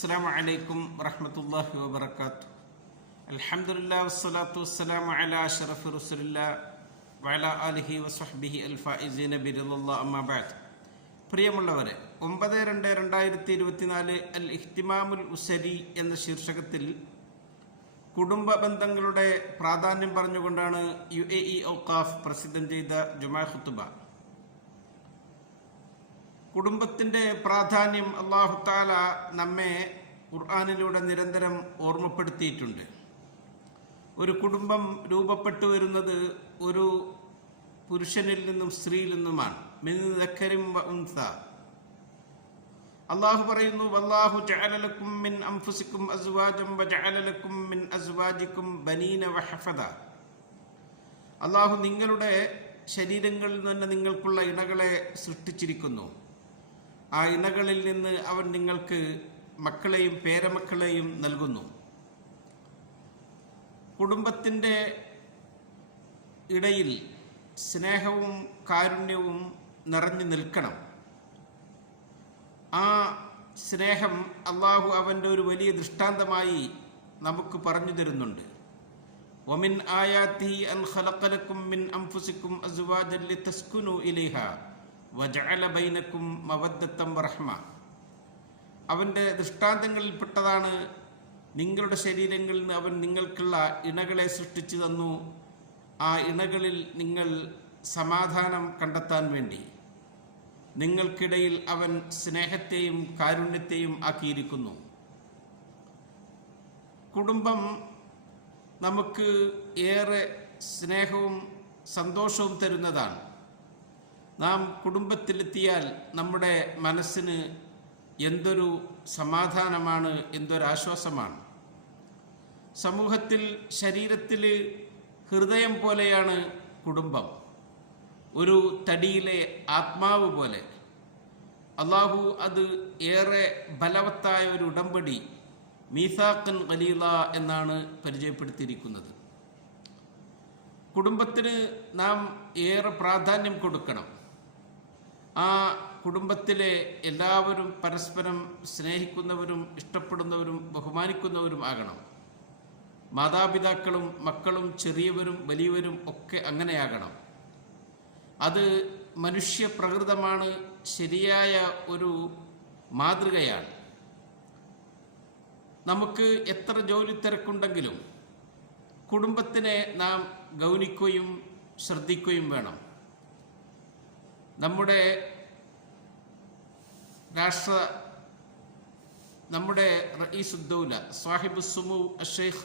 അസ്സലാമു അലൈക്കും വറഹ്മത്തുള്ളാഹി വബറകാതുഹു. അൽഹംദുലില്ലാഹി വസ്സലാത്തു വസ്സലാമു അലാ അഷ്റഫി റസൂലില്ലാഹി വഅലാ ആലിഹി വസ്വഹ്ബിഹി അൽഫായിസീന ബിറളില്ലാഹി അമ്മാ ബഅദ്. പ്രിയമുള്ളവരെ, 9/2/2024 അൽ ഇഹ്തിമാമുൽ ഉസരി എന്ന ശീർഷകത്തിൽ കുടുംബ ബന്ധങ്ങളുടെ പ്രാധാന്യം പറഞ്ഞുകൊണ്ടാണ് UAE ഔഖാഫ് പ്രസിദ്ധം ചെയ്ത ജുമാ ഖുതുബ. കുടുംബത്തിൻ്റെ പ്രാധാന്യം അല്ലാഹു തആല നമ്മെ ഖുർആനിലൂടെ നിരന്തരം ഓർമ്മപ്പെടുത്തിയിട്ടുണ്ട്. ഒരു കുടുംബം രൂപപ്പെട്ടു വരുന്നത് ഒരു പുരുഷനിൽ നിന്നും സ്ത്രീയിൽ നിന്നുമാണ്. മിൻ ദക്കരിൻ വ ഉൻസ. അല്ലാഹു പറയുന്നു, വല്ലാഹു ജഅല ലക്കും മിൻ അൻഫുസിക്കും അസ്വാജൻ വജഅല ലക്കും മിൻ അസ്വാജിക്കും ബനീന വഹഫദ. അല്ലാഹു നിങ്ങളുടെ ശരീരങ്ങളിൽ നിന്ന് നിങ്ങൾക്കുള്ള ഇണകളെ സൃഷ്ടിച്ചിരിക്കുന്നു. ആ ഇണകളിൽ നിന്ന് അവൻ നിങ്ങൾക്ക് മക്കളെയും പേരമക്കളെയും നൽകുന്നു. കുടുംബത്തിൻ്റെ ഇടയിൽ സ്നേഹവും കാരുണ്യവും നിറഞ്ഞു നിൽക്കണം. ആ സ്നേഹം അള്ളാഹു അവൻ്റെ ഒരു വലിയ ദൃഷ്ടാന്തമായി നമുക്ക് പറഞ്ഞു തരുന്നുണ്ട്. വമിൻ ആയാതിഹി അൻ ഖലഖലക്കും മിൻ അൻഫുസിക്കും അസ്വാജൻ ലിതസ്കുനു ഇലൈഹാ വജഅല ബൈനക്കും മവദ്ദത്തൻ വറഹ്മ. അവൻ്റെ ദൃഷ്ടാന്തങ്ങളിൽപ്പെട്ടതാണ് നിങ്ങളുടെ ശരീരങ്ങളിൽ നിന്ന് അവൻ നിങ്ങൾക്കുള്ള ഇണകളെ സൃഷ്ടിച്ചു തന്നു. ആ ഇണകളിൽ നിങ്ങൾ സമാധാനം കണ്ടെത്താൻ വേണ്ടി നിങ്ങൾക്കിടയിൽ അവൻ സ്നേഹത്തെയും കാരുണ്യത്തെയും ആക്കിയിരിക്കുന്നു. കുടുംബം നമുക്ക് ഏറെ സ്നേഹവും സന്തോഷവും തരുന്നതാണ്. നാം കുടുംബത്തിലെത്തിയാൽ നമ്മുടെ മനസ്സിന് എന്തൊരു സമാധാനമാണ്, എന്തൊരാശ്വാസമാണ്. സമൂഹത്തിൽ, ശരീരത്തിൽ ഹൃദയം പോലെയാണ് കുടുംബം. ഒരു തടിയിലെ ആത്മാവ് പോലെ. അള്ളാഹു അത് ഏറെ ബലവത്തായ ഒരു ഉടമ്പടി മീസാഖൻ ഖലീല എന്നാണ് പരിചയപ്പെടുത്തിയിരിക്കുന്നത്. കുടുംബത്തിന് നാം ഏറെ പ്രാധാന്യം കൊടുക്കണം. ആ കുടുംബത്തിലെ എല്ലാവരും പരസ്പരം സ്നേഹിക്കുന്നവരും ഇഷ്ടപ്പെടുന്നവരും ബഹുമാനിക്കുന്നവരും ആകണം. മാതാപിതാക്കളും മക്കളും ചെറിയവരും വലിയവരും ഒക്കെ അങ്ങനെയാകണം. അത് മനുഷ്യ പ്രകൃതമാണ്, ശരിയായ ഒരു മാതൃകയാണ്. നമുക്ക് എത്ര ജോലി തിരക്കുണ്ടെങ്കിലും കുടുംബത്തിനെ നാം ഗൗനിക്കുകയും ശ്രദ്ധിക്കുകയും വേണം. നമ്മുടെ റഈസുദ്ദൗല സാഹിബു സുമു അഷേഖ്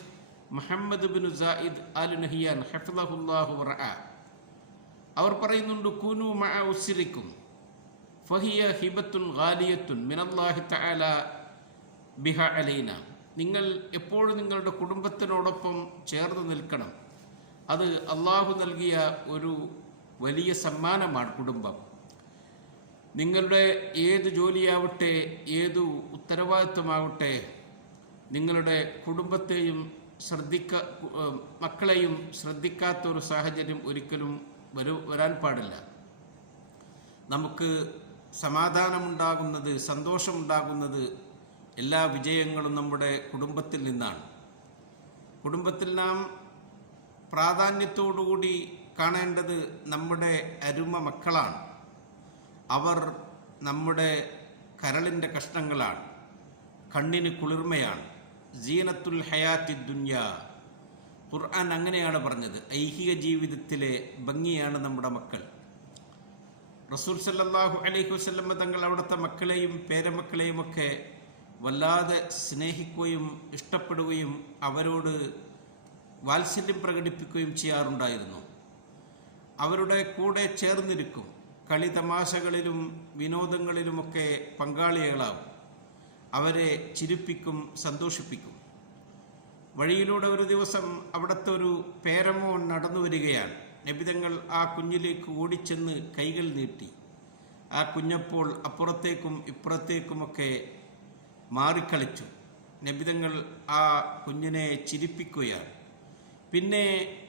Mohammed bin Zayed Al Nahyan ഹഫിളഹുല്ലാഹു വറഅ അവർ പറയുന്നുണ്ട്, കൂനു മഅ ഉസ്രിക്കും ഫഹിയ ഹിബത്തുൻ ഗാലിയത്തുൻ മിനല്ലാഹി തആല ബിഹ അലൈന. നിങ്ങൾ എപ്പോഴും നിങ്ങളുടെ കുടുംബത്തിനോടൊപ്പം ചേർന്ന് നിൽക്കണം. അത് അള്ളാഹു നൽകിയ ഒരു വലിയ സമ്മാനമാണ് കുടുംബം. നിങ്ങളുടെ ഏത് ജോലിയാവട്ടെ, ഏതു ഉത്തരവാദിത്വമാവട്ടെ, നിങ്ങളുടെ കുടുംബത്തെയും മക്കളെയും ശ്രദ്ധിക്കാത്ത ഒരു സാഹചര്യം ഒരിക്കലും വരാൻ പാടില്ല. നമുക്ക് സമാധാനമുണ്ടാകുന്നത്, സന്തോഷമുണ്ടാകുന്നത്, എല്ലാ വിജയങ്ങളും നമ്മുടെ കുടുംബത്തിൽ നിന്നാണ്. കുടുംബത്തിൽ നാം പ്രാധാന്യത്തോടുകൂടി കാണേണ്ടത് നമ്മുടെ അരുമ മക്കളാണ്. അവർ നമ്മുടെ കരളിൻ്റെ കഷ്ണങ്ങളാണ്, കണ്ണിന് കുളിർമയാണ്. സീനത്തുൽ ഹയാത്തി ദുനിയ. ഖുർആൻ അങ്ങനെയാണ് പറഞ്ഞത്. ഐഹിക ജീവിതത്തിലെ ഭംഗിയാണ് നമ്മുടെ മക്കൾ. റസൂൽ സല്ലല്ലാഹു അലൈഹി വസല്ലം തങ്ങൾ അവിടുത്തെ മക്കളെയും പേരമക്കളെയും ഒക്കെ വല്ലാതെ സ്നേഹിക്കുകയും ഇഷ്ടപ്പെടുകയും അവരോട് വാത്സല്യം പ്രകടിപ്പിക്കുകയും ചെയ്യാറുണ്ടായിരുന്നു. അവരുടെ കൂടെ ചേർന്നിരിക്കും. കളി തമാശകളിലും വിനോദങ്ങളിലുമൊക്കെ പങ്കാളികളാവും. അവരെ ചിരിപ്പിക്കും, സന്തോഷിപ്പിക്കും. വഴിയിലൂടെ ഒരു ദിവസം അവിടുത്തെ ഒരു പേരമോൻ നടന്നു വരികയാണ്. നബിതങ്ങൾ ആ കുഞ്ഞിലേക്ക് ഓടിച്ചെന്ന് കൈകൾ നീട്ടി. ആ കുഞ്ഞപ്പോൾ അപ്പുറത്തേക്കും ഇപ്പുറത്തേക്കുമൊക്കെ മാറിക്കളിച്ചു. നബിതങ്ങൾ ആ കുഞ്ഞിനെ ചിരിപ്പിക്കുകയാണ്. പിന്നെ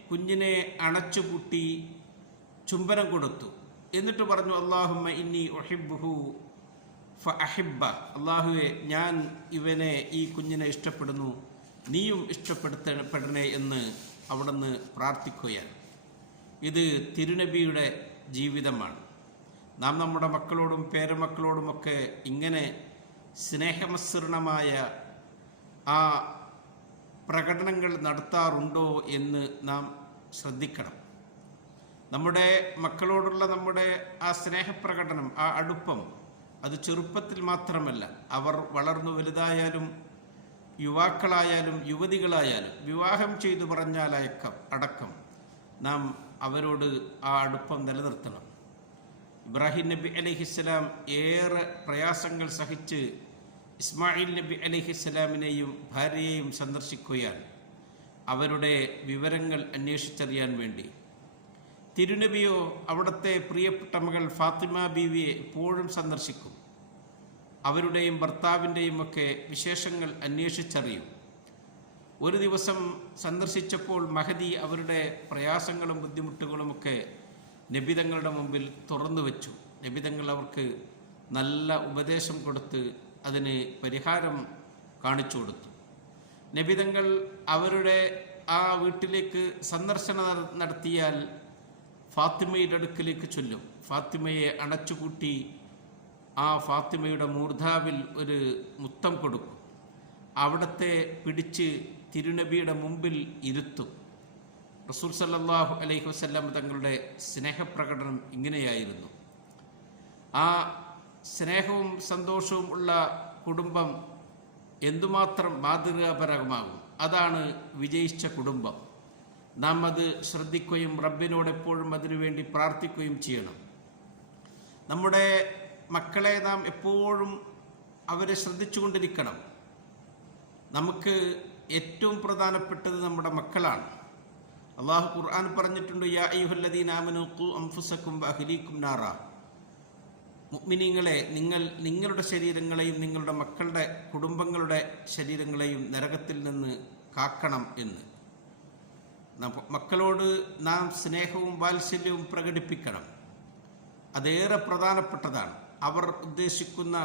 കുഞ്ഞിനെ അണച്ചുപൂട്ടി ചുംബനം കൊടുത്തു. എന്നിട്ട് പറഞ്ഞു, അല്ലാഹുമ്മ ഇന്നി ഉഹിബ്ബുഹു ഫഅഹിബ്ബ, അള്ളാഹുവെ ഞാൻ ഇവനെ, ഈ കുഞ്ഞിനെ ഇഷ്ടപ്പെടുന്നു, നീയും ഇഷ്ടപ്പെടണേ എന്ന് അവിടുന്ന് പ്രാർത്ഥിക്കുകയാണ്. ഇത് തിരുനബിയുടെ ജീവിതമാണ്. നാം നമ്മുടെ മക്കളോടും പേരമക്കളോടുമൊക്കെ ഇങ്ങനെ സ്നേഹമസൃണമായ ആ പ്രകടനങ്ങൾ നടത്താറുണ്ടോ എന്ന് നാം ശ്രദ്ധിക്കണം. നമ്മുടെ മക്കളോടുള്ള നമ്മുടെ ആ സ്നേഹപ്രകടനം, ആ അടുപ്പം, അത് ചെറുപ്പത്തിൽ മാത്രമല്ല, അവർ വളർന്നു വലുതായാലും യുവാക്കളായാലും യുവതികളായാലും വിവാഹം ചെയ്തു അടക്കം നാം അവരോട് ആ അടുപ്പം നിലനിർത്തണം. ഇബ്രാഹിം നബി അലൈഹിസ്സലാം ഏറെ പ്രയാസങ്ങൾ സഹിച്ച് ഇസ്മായിൽ നബി അലൈഹിസ്സലാമിനെയും ഭാര്യയെയും സന്ദർശിക്കുകയാണ്, അവരുടെ വിവരങ്ങൾ അന്വേഷിച്ചറിയാൻ വേണ്ടി. തിരുനബിയോ അവിടുത്തെ പ്രിയപ്പെട്ട മകൾ ഫാത്തിമ ബീവിയെ എപ്പോഴും സന്ദർശിക്കും. അവരുടെയും ഭർത്താവിൻ്റെയും ഒക്കെ വിശേഷങ്ങൾ അന്വേഷിച്ചറിയും. ഒരു ദിവസം സന്ദർശിച്ചപ്പോൾ മഹദി അവരുടെ പ്രയാസങ്ങളും ബുദ്ധിമുട്ടുകളുമൊക്കെ നബിതങ്ങളുടെ മുമ്പിൽ തുറന്നു വെച്ചു. നബിതങ്ങൾ അവർക്ക് നല്ല ഉപദേശം കൊടുത്ത് അതിന് പരിഹാരം കാണിച്ചു കൊടുത്തു. നബിതങ്ങൾ അവരുടെ ആ വീട്ടിലേക്ക് സന്ദർശനം നടത്തിയാൽ ഫാത്തിമയുടെ അടുക്കിലേക്ക് ചൊല്ലും. ഫാത്തിമയെ അണച്ചുകൂട്ടി ആ ഫാത്തിമയുടെ മൂർധാവിൽ ഒരു മുത്തം കൊടുക്കും. അവിടത്തെ പിടിച്ച് തിരുനബിയുടെ മുമ്പിൽ ഇരുത്തും. റസൂൽ സല്ലല്ലാഹു അലൈഹി വസല്ലം തങ്ങളുടെ സ്നേഹപ്രകടനം ഇങ്ങനെയായിരുന്നു. ആ സ്നേഹവും സന്തോഷവും ഉള്ള കുടുംബം എന്തുമാത്രം മാതൃകാപരമാകും, അതാണ് വിജയിച്ച കുടുംബം. നാം അത് ശ്രദ്ധിക്കുകയും റബ്ബിനോട് എപ്പോഴും അതിനുവേണ്ടി പ്രാർത്ഥിക്കുകയും ചെയ്യണം. നമ്മുടെ മക്കളെ നാം എപ്പോഴും അവരെ ശ്രദ്ധിച്ചുകൊണ്ടിരിക്കണം. നമുക്ക് ഏറ്റവും പ്രധാനപ്പെട്ടത് നമ്മുടെ മക്കളാണ്. അള്ളാഹു ഖുർആൻ പറഞ്ഞിട്ടുണ്ട്, യാ അയ്യുഹല്ലദീന ആമനൂ ഖൂ അൻഫുസകും വഅഹ്ലീകും നാറ. മുഅ്മിനീങ്ങളെ, നിങ്ങൾ നിങ്ങളുടെ ശരീരങ്ങളെയും നിങ്ങളുടെ മക്കളുടെ കുടുംബങ്ങളുടെ ശരീരങ്ങളെയും നരകത്തിൽ നിന്ന് കാക്കണം എന്ന്. മക്കളോട് നാം സ്നേഹവും വാത്സല്യവും പ്രകടിപ്പിക്കണം. അതേറെ പ്രധാനപ്പെട്ടതാണ്. അവർ ഉദ്ദേശിക്കുന്ന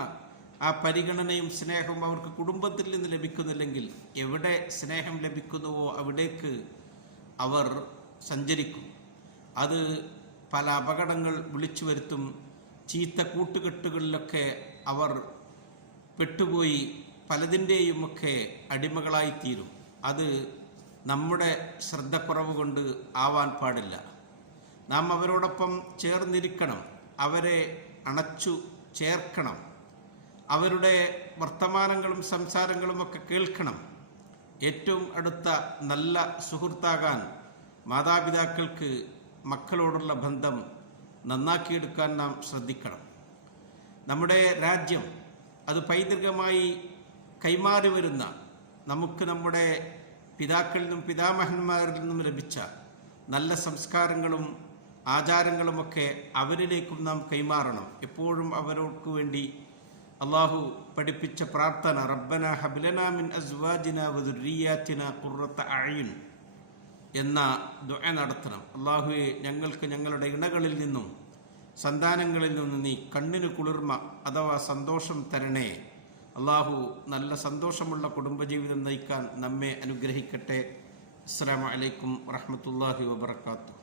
ആ പരിഗണനയും സ്നേഹവും അവർക്ക് കുടുംബത്തിൽ നിന്ന് ലഭിക്കുന്നില്ലെങ്കിൽ എവിടെ സ്നേഹം ലഭിക്കുന്നുവോ അവിടേക്ക് അവർ സഞ്ചരിക്കും. അത് പല അപകടങ്ങൾ വിളിച്ചു വരുത്തും. ചീത്ത കൂട്ടുകെട്ടുകളിലൊക്കെ അവർ പെട്ടുപോയി പലതിൻ്റെയുമൊക്കെ അടിമകളായിത്തീരും. അത് നമ്മുടെ ശ്രദ്ധക്കുറവ് കൊണ്ട് ആവാൻ പാടില്ല. നാം അവരോടൊപ്പം ചേർന്നിരിക്കണം, അവരെ അണച്ചു ചേർക്കണം, അവരുടെ വർത്തമാനങ്ങളും സംസാരങ്ങളുമൊക്കെ കേൾക്കണം. ഏറ്റവും അടുത്ത നല്ല സുഹൃത്താകാൻ മാതാപിതാക്കൾക്ക് മക്കളോടുള്ള ബന്ധം നന്നാക്കിയെടുക്കാൻ നാം ശ്രദ്ധിക്കണം. നമ്മുടെ രാജ്യം അത് പൈതൃകമായി കൈമാറി വരുന്ന, നമുക്ക് നമ്മുടെ പിതാക്കളിൽ നിന്നും പിതാമഹന്മാരിൽ നിന്നും ലഭിച്ച നല്ല സംസ്കാരങ്ങളും ആചാരങ്ങളുമൊക്കെ അവരിലേക്കും നാം കൈമാറണം. എപ്പോഴും അവർക്ക് വേണ്ടി അള്ളാഹു പഠിപ്പിച്ച പ്രാർത്ഥന, റബ്ബന ഹബ്ലനാ മിൻ അസ്വാജിനാ വദുർരിയാത്തിനാ ഖുർറത അഅ്യുൻ എന്ന ദുആ നടത്തണം. അള്ളാഹുവെ, ഞങ്ങൾക്ക് ഞങ്ങളുടെ ഇണകളിൽ നിന്നും സന്താനങ്ങളിൽ നിന്നും നീ കണ്ണിന് കുളിർമ അഥവാ സന്തോഷം തരണേ. അള്ളാഹു നല്ല സന്തോഷമുള്ള കുടുംബജീവിതം നയിക്കാൻ നമ്മെ അനുഗ്രഹിക്കട്ടെ. അസ്സലാമു അലൈക്കും വറഹ്മത്തുള്ളാഹി വബറകാതുഹു.